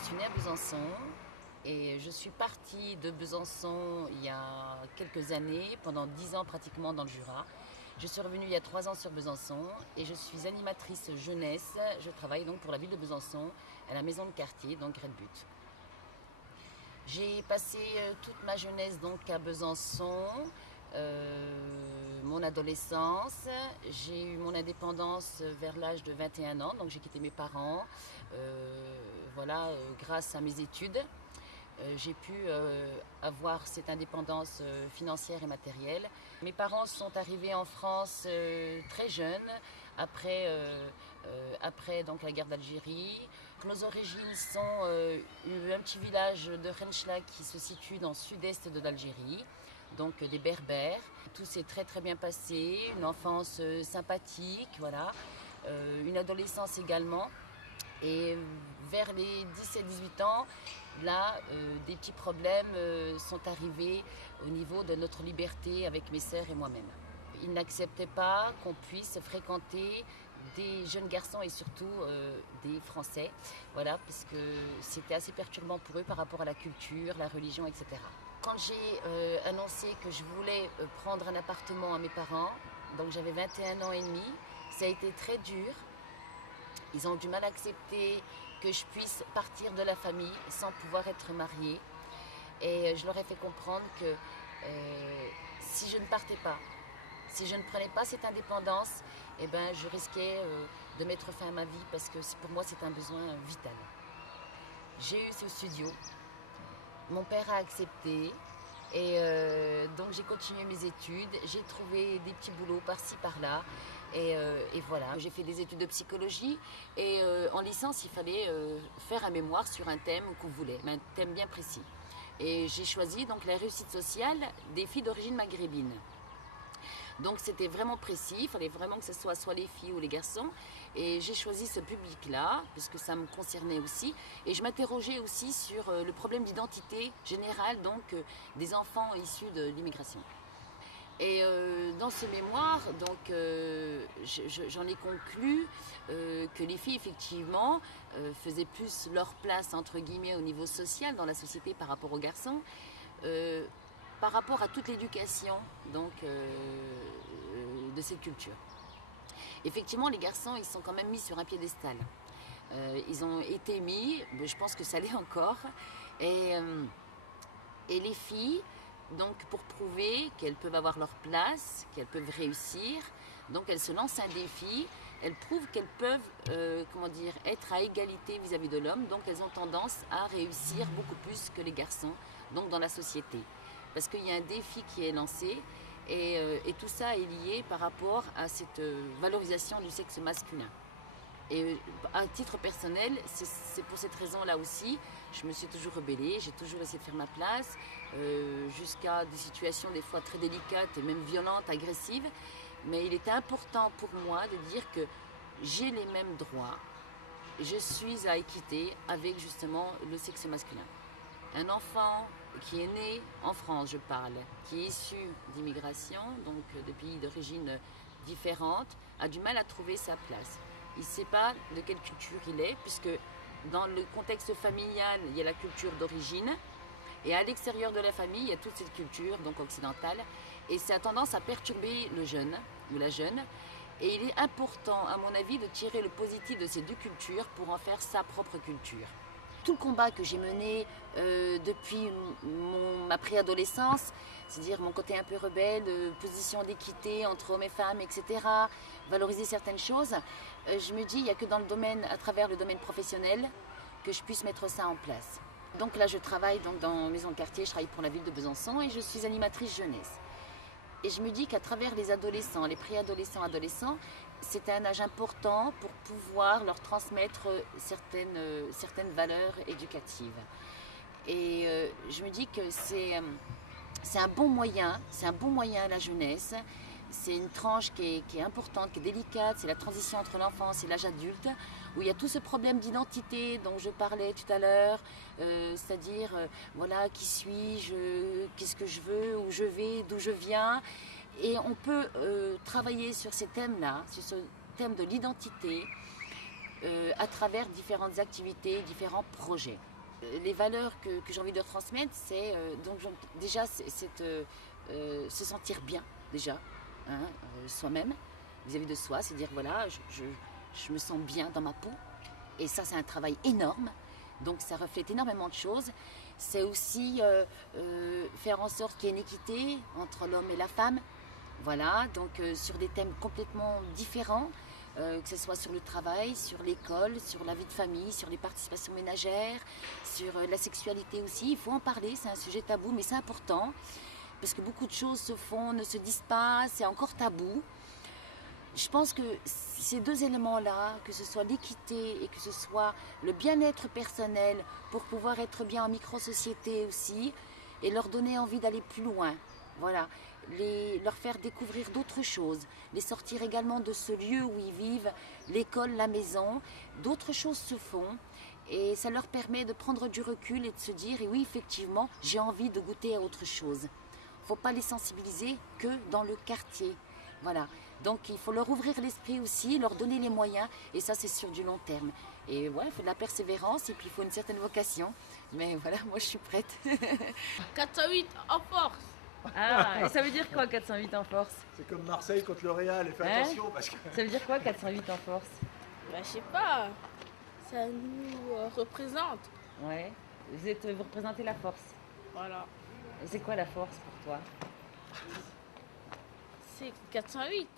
suis née à Besançon et je suis partie de Besançon il y a quelques années, pendant 10 ans pratiquement dans le Jura. Je suis revenue il y a 3 ans sur Besançon et je suis animatrice jeunesse. Je travaille donc pour la ville de Besançon à la maison de quartier, donc Red But. J'ai passé toute ma jeunesse donc à Besançon, mon adolescence. J'ai eu mon indépendance vers l'âge de 21 ans, donc j'ai quitté mes parents, grâce à mes études. J'ai pu avoir cette indépendance financière et matérielle. Mes parents sont arrivés en France très jeunes, après donc, la guerre d'Algérie. Nos origines sont un petit village de Renchla qui se situe dans le sud-est de l'Algérie, donc des Berbères. Tout s'est très très bien passé, une enfance sympathique, voilà. Une adolescence également. Et vers les 17-18 ans, là, des petits problèmes sont arrivés au niveau de notre liberté avec mes sœurs et moi-même. Ils n'acceptaient pas qu'on puisse fréquenter des jeunes garçons et surtout des Français, voilà, parce que c'était assez perturbant pour eux par rapport à la culture, la religion, etc. Quand j'ai annoncé que je voulais prendre un appartement à mes parents, donc j'avais 21 ans et demi, ça a été très dur. Ils ont du mal à accepter que je puisse partir de la famille sans pouvoir être mariée. Et je leur ai fait comprendre que si je ne partais pas, si je ne prenais pas cette indépendance, eh ben, je risquais de mettre fin à ma vie parce que pour moi c'est un besoin vital. J'ai eu ce studio, mon père a accepté et donc j'ai continué mes études, j'ai trouvé des petits boulots par-ci par-là. Et voilà, j'ai fait des études de psychologie et en licence, il fallait faire un mémoire sur un thème qu'on voulait, un thème bien précis. Et j'ai choisi donc la réussite sociale des filles d'origine maghrébine. Donc c'était vraiment précis, il fallait vraiment que ce soit les filles ou les garçons. Et j'ai choisi ce public-là, puisque ça me concernait aussi. Et je m'interrogeais aussi sur le problème d'identité générale donc, des enfants issus de l'immigration. Et dans ce mémoire, donc, j'en ai conclu que les filles, effectivement, faisaient plus leur place, entre guillemets, au niveau social dans la société par rapport aux garçons, par rapport à toute l'éducation donc, de cette culture. Effectivement, les garçons, ils sont quand même mis sur un piédestal. Ils ont été mis, je pense que ça l'est encore, et les filles, donc pour prouver qu'elles peuvent avoir leur place, qu'elles peuvent réussir, donc elles se lancent un défi, elles prouvent qu'elles peuvent être à égalité vis-à-vis de l'homme, donc elles ont tendance à réussir beaucoup plus que les garçons donc dans la société. Parce qu'il y a un défi qui est lancé et tout ça est lié par rapport à cette valorisation du sexe masculin. Et à titre personnel, c'est pour cette raison-là aussi, je me suis toujours rebellée, j'ai toujours essayé de faire ma place, jusqu'à des situations des fois très délicates et même violentes, agressives. Mais il était important pour moi de dire que j'ai les mêmes droits, je suis à équité avec justement le sexe masculin. Un enfant qui est né en France, je parle, qui est issu d'immigration, donc de pays d'origine différente, a du mal à trouver sa place. Il ne sait pas de quelle culture il est, puisque dans le contexte familial, il y a la culture d'origine, et à l'extérieur de la famille, il y a toute cette culture, donc occidentale, et ça a tendance à perturber le jeune ou la jeune. Et il est important, à mon avis, de tirer le positif de ces deux cultures pour en faire sa propre culture. Tout le combat que j'ai mené depuis ma préadolescence, c'est-à-dire mon côté un peu rebelle, position d'équité entre hommes et femmes, etc., valoriser certaines choses, je me dis il n'y a que dans le domaine, à travers le domaine professionnel, que je puisse mettre ça en place. Donc là, je travaille donc, dans Maison de Quartier, je travaille pour la ville de Besançon et je suis animatrice jeunesse. Et je me dis qu'à travers les adolescents, les préadolescents, adolescents, c'est un âge important pour pouvoir leur transmettre certaines valeurs éducatives. Et je me dis que c'est un bon moyen à la jeunesse. C'est une tranche qui est importante, qui est délicate, c'est la transition entre l'enfance et l'âge adulte, où il y a tout ce problème d'identité dont je parlais tout à l'heure, c'est-à-dire, voilà, qui suis-je, qu'est-ce que je veux, où je vais, d'où je viens. Et on peut travailler sur ces thèmes-là, sur ce thème de l'identité, à travers différentes activités, différents projets. Les valeurs que j'ai envie de transmettre, c'est déjà se sentir bien, déjà, hein, soi-même, vis-à-vis de soi, c'est dire voilà, je me sens bien dans ma peau. Et ça, c'est un travail énorme. Donc ça reflète énormément de choses. C'est aussi faire en sorte qu'il y ait une équité entre l'homme et la femme. Voilà, donc sur des thèmes complètement différents, que ce soit sur le travail, sur l'école, sur la vie de famille, sur les participations ménagères, sur la sexualité aussi. Il faut en parler, c'est un sujet tabou, mais c'est important. Parce que beaucoup de choses se font, ne se disent pas, c'est encore tabou. Je pense que ces deux éléments-là, que ce soit l'équité et que ce soit le bien-être personnel pour pouvoir être bien en micro-société aussi, et leur donner envie d'aller plus loin. Voilà, leur faire découvrir d'autres choses, les sortir également de ce lieu où ils vivent, l'école, la maison. D'autres choses se font et ça leur permet de prendre du recul et de se dire, et oui, effectivement, j'ai envie de goûter à autre chose. Il ne faut pas les sensibiliser que dans le quartier. Voilà. Donc il faut leur ouvrir l'esprit aussi, leur donner les moyens, et ça c'est sur du long terme. Et ouais, il faut de la persévérance et puis il faut une certaine vocation. Mais voilà, moi je suis prête. 408 en force. Ah, et ça veut dire quoi 408 en force? C'est comme Marseille contre le Real, et fais Hein? attention parce que... Ça veut dire quoi 408 en force? Bah, je sais pas, ça nous représente. Ouais. Vous représentez la force. Voilà, Et c'est quoi la force pour toi? c'est 408.